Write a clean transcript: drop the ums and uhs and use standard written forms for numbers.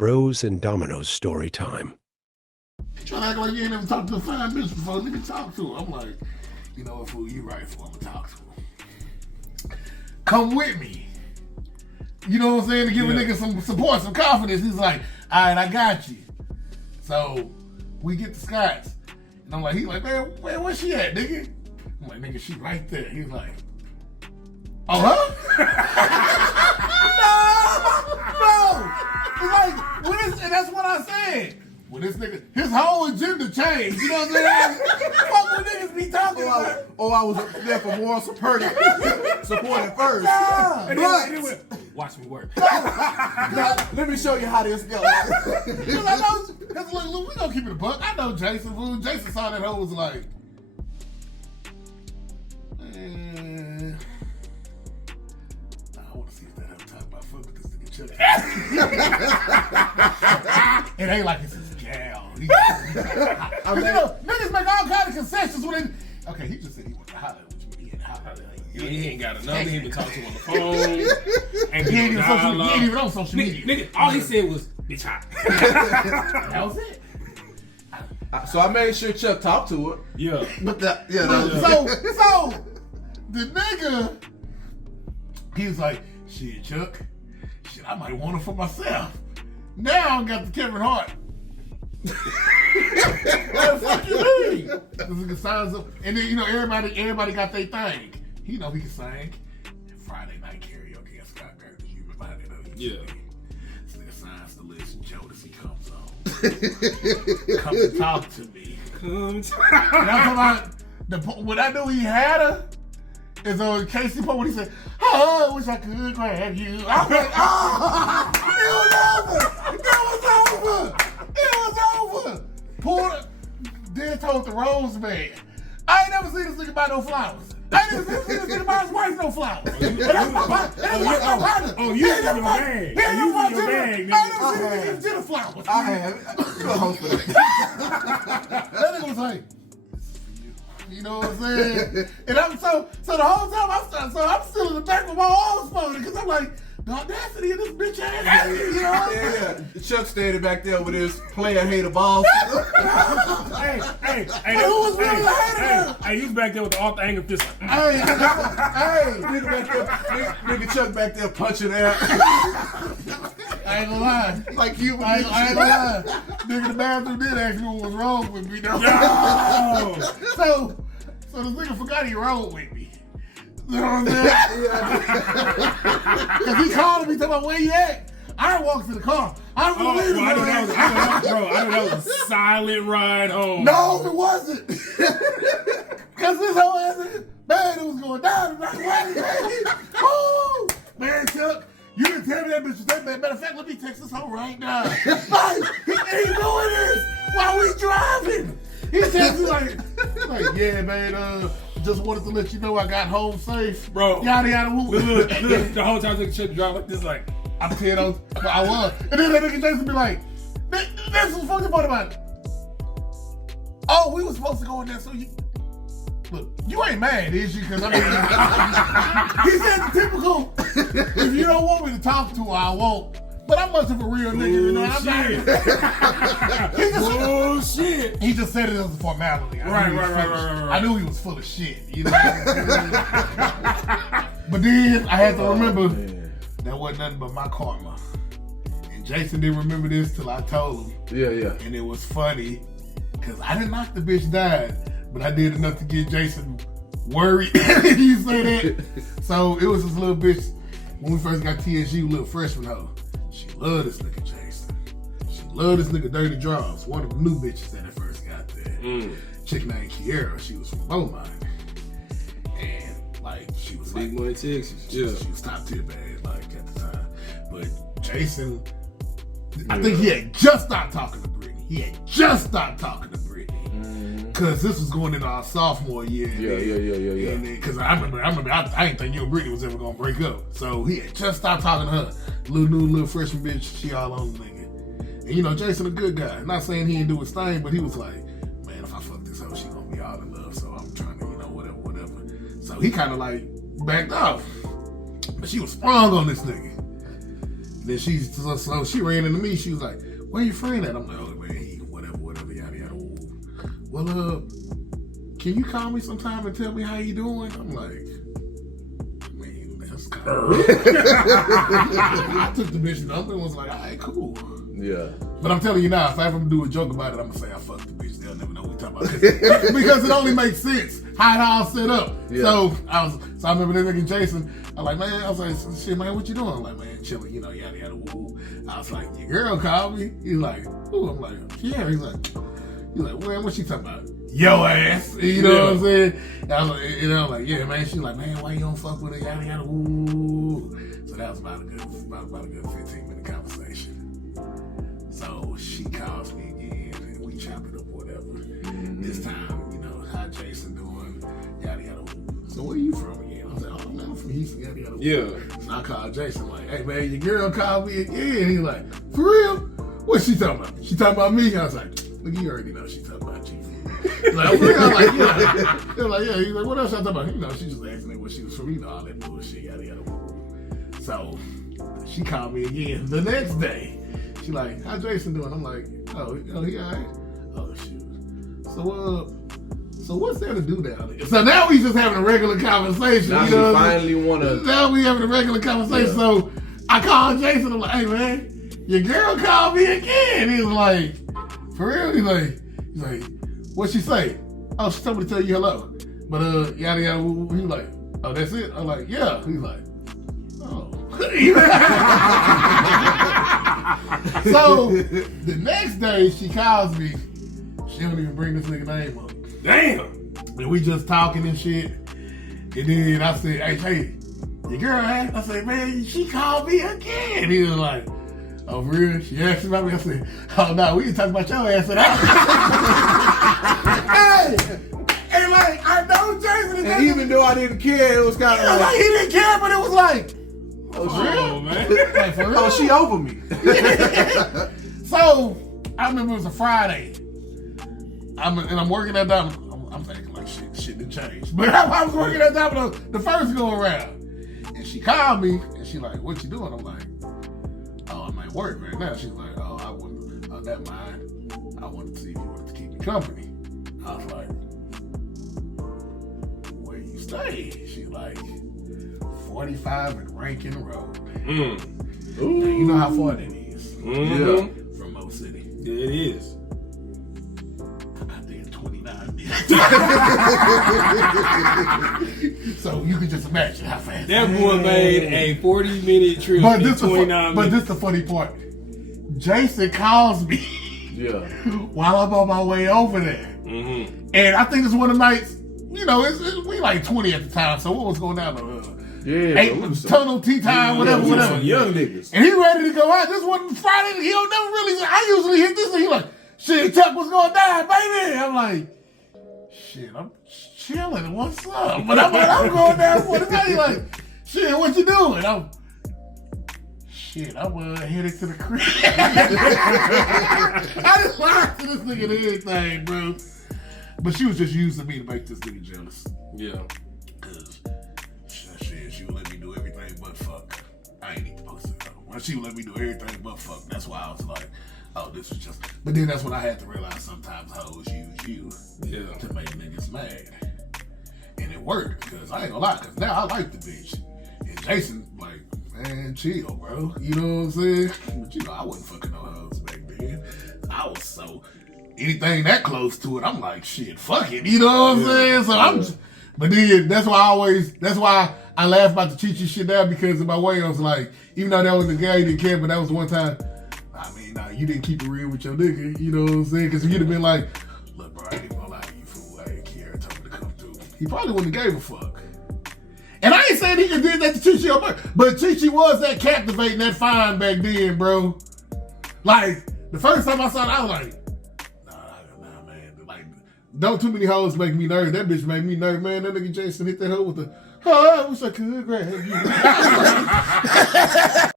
Bros and Dominoes story time. Trying to act like you ain't never talked to a fine bitch before. Let me talk to her. I'm like, you know what, fool, you right, fool. I'm gonna talk to her. Come with me. You know what I'm saying? To give a nigga some support, some confidence. He's like, all right, I got you. So we get to Scott's. And I'm like, he's like, man, where's she at, nigga? I'm like, nigga, she right there. He's like, oh, huh? No. He's like, and that's what I said. When this nigga, his whole agenda changed. You know what I'm saying? Fuck what niggas be talking about. Oh, I was there for moral support at first. Nah, And then he went, watch me work. Let me show you how this goes. Because I know, because look, we gonna keep it a buck. I know Jason, fool. Jason saw that hoe was like, man, I want to see if that ever talk about fuck with this nigga Chuck. It ain't like it's his gal. You know, niggas make all kinds of concessions when they. Okay, he just said he wanted to holler at you. He ain't holler at you. He ain't got a number. He been talking to him on the phone. He ain't even on social media. Nigga, all he said was, bitch hot. That was it. So I made sure Chuck talked to her. Yeah. But that So the nigga, he was like, shit, Chuck, shit, I might want it for myself. Now I got the Kevin Hart. What the fuck you mean? This nigga signs up, and then you know everybody got their thing. He know he can sing. Friday night karaoke at Scott Garrett. You reminded of it. Yeah. This nigga signs the list. Jodeci comes on. Come and talk to me. And I'm talking about when I knew he had her. Is on Casey Poe when he said, "Oh, I wish I could grab you." I was like, "Oh, it was over. Pulled, then told the Rose Man, I ain't never seen this nigga buy no flowers. I ain't never seen this nigga buy his wife no flowers. And that's my partner. Oh, you in your bag. You in your bag, I ain't never seen this nigga Jenna flowers. I have. You're a host for that. That nigga was like, you know what I'm saying? And I'm so the whole time I'm still in the back with my arms folded because I'm like, the audacity of this bitch ass. You know? Yeah. Chuck standing back there with his player hater balls. Hey, Who was really hating? hey, you was back there with the Arthur Anger fist. Hey, Nigga Chuck back there punching air. I ain't gonna lie. Like you. I ain't gonna lie. Nigga, the bathroom did ask me what was wrong with me. Though. No. So this nigga forgot he rolled with me. You know what I'm saying? Because he called me, talking about where you at. I walked to the car. I don't believe it. I know that was a silent ride home. No, it wasn't. Because this whole ass, man, it was going down. Oh, man, Chuck, you didn't tell me that bitch was that bad. Matter of fact, let me text this hoe right now. Like, he ain't doing this while we driving. He texted me like, yeah, man, just wanted to let you know I got home safe. Bro. Yada, yada, woo. Look, the whole time nigga Chuck drive like this, like, I'm 10 those, but I was. And then that nigga Jason be like, this was fucking part about it. Oh, we was supposed to go in there, so you... Look, you ain't mad, is you? Because I mean, he said the typical, if you don't want me to talk to her, I won't. But I'm much of a real nigga, you know? I'm not. Bullshit. He just said it as a formality. Right. I knew he was full of shit, you know? But then I had to remember, that wasn't nothing but my karma. And Jason didn't remember this till I told him. Yeah. And it was funny, because I didn't knock the bitch died, but I did enough to get Jason worried. You say that? So it was this little bitch, when we first got TSU, little freshman hoe. She loved this nigga Jason. She loved this nigga Dirty Draws, one of the new bitches that first got there. Chick named Kiera, she was from Beaumont. And like, she was Big like, money Texas. she was top tier bad, like at the time. But Jason, I think he had just stopped talking to Brittany. Cause this was going into our sophomore year. Yeah. And then, cause I remember, I didn't think you and Brittany was ever gonna break up. So he had just stopped talking to her. Little freshman bitch, she all on the nigga. And you know, Jason a good guy. Not saying he didn't do his thing, but he was like, man, if I fuck this hoe, she gonna be all in love. So I'm trying to, you know, whatever. So he kind of like backed off. But she was sprung on this nigga. Then so she ran into me. She was like, "Where your friend at?" I'm like, "Oh man, he whatever, yada yada." Well, can you call me sometime and tell me how you doing? I'm like, man, that's kind of. I took the bitch number and was like, all right, cool. Yeah. But I'm telling you now, if I ever do a joke about it, I'm gonna say I fucked the bitch. They'll never know what we're talking about because it only makes sense how it all set up. Yeah. So I remember that nigga Jason. I'm like, man, I was like, shit, man, what you doing? I'm like, man, chilling, you know, yada yada woo. I was like, your girl called me. He's like, ooh. I'm like, yeah. He's like, man, what she talking about? Yo ass. You know what I'm saying? And I was like, you know, like, yeah, man. She's like, man, why you don't fuck with her? Yada yada woo. So that was about a good 15-minute conversation. So she calls me again and we chop it up or whatever. Mm-hmm. This time, you know, how Jason doing? Yada yada woo. So where you from again? I was like, oh man, I'm from Houston, yada yada woo. Yeah. So I called Jason like, hey man, your girl called me again. He's like, for real? What's she talking about? She talking about me? I was like, look, you already know she talking about you. Like, for real? I'm like, yeah. They're like, yeah. He's like, what else y'all talking about? You know, she just asked me what she was from. You know, all that bullshit, yada yada woo. So she called me again the next day. She like, how Jason doing? I'm like, oh, he all right? Oh, shoot. So what's there to do down there? So now we just having a regular conversation. Now you know she finally wanna. Now we having a regular conversation. Yeah. So I called Jason. I'm like, hey man, your girl called me again. He was like, for real? He's like, what'd she say? Oh, she told me to tell you hello. But yada yada. He was like, oh, that's it? I'm like, yeah. He's like, oh. So the next day she calls me. She don't even bring this nigga name up. Damn. And we just talking and shit. And then I said, hey, your girl asked. I said, man, she called me again. He was like, oh, for real? She asked about me. I said, oh no, we can talk about your ass. Hey, like I know Jason. And even though I didn't care, it was kind of like he didn't care, but it was like. Oh, man. Like, for real? Oh, she over me. So, I remember it was a Friday. I'm working at Dominoes. I'm thinking like shit didn't change. But I was working at Dominoes the first go around. And she called me and she like, what you doing? I'm like, oh, I'm at work right now. She's like, oh, I wouldn't, never mind. I wanted to see if you wanted to keep me company. I was like, where you stay? She's like, 45 and Rankin Road. Now, you know how far that is. Mm-hmm. Yeah. From Mo City. Yeah, it is. I got there in 29 minutes. So you can just imagine how fast that boy made a 40-minute trip in 29 minutes. But this is the funny part. Jason calls me while I'm on my way over there. Mm-hmm. And I think it's one of the nights, you know, we like 20 at the time, so what was going down on tunnel tea time, whatever. Young niggas. And he ready to go out. This wasn't Friday. He don't never really. I usually hit this and he like, shit, Chuck, what's going down, baby? I'm like, shit, I'm chilling. What's up? But I'm going down for the day. He like, shit, what you doing? I'm headed to the crib. I just lied to this nigga and everything, bro. But she was just using me to make this nigga jealous. Yeah. She would let me do everything but fuck. I ain't even supposed to. When she would let me do everything but fuck, that's why I was like, oh, this was just. But then that's when I had to realize sometimes hoes use you to make niggas mad. And it worked, because I ain't gonna lie, because now I like the bitch. And Jason, like, man, chill, bro. You know what I'm saying? But you know, I wasn't fucking no hoes back then. I was so. Anything that close to it, I'm like, shit, fuck it. You know what I'm saying? So I'm just. But then that's why I laugh about the Chi-Chi shit now, because in my way I was like, even though that was the guy you didn't care, but that was the one time, I mean, you didn't keep it real with your nigga, you know what I'm saying? Because you'd have been like, look bro, I ain't gonna lie to you, fool, I didn't care, told me to come through. He probably wouldn't have gave a fuck. And I ain't saying he could did that to Chi-Chi on purpose, but Chi-Chi was that captivating, that fine back then, bro. Like, the first time I saw it, I was like, nah, man. Like, don't too many hoes make me nervous. That bitch made me nervous, man. That nigga Jason hit that hoe with the, oh, I wish I could grab you.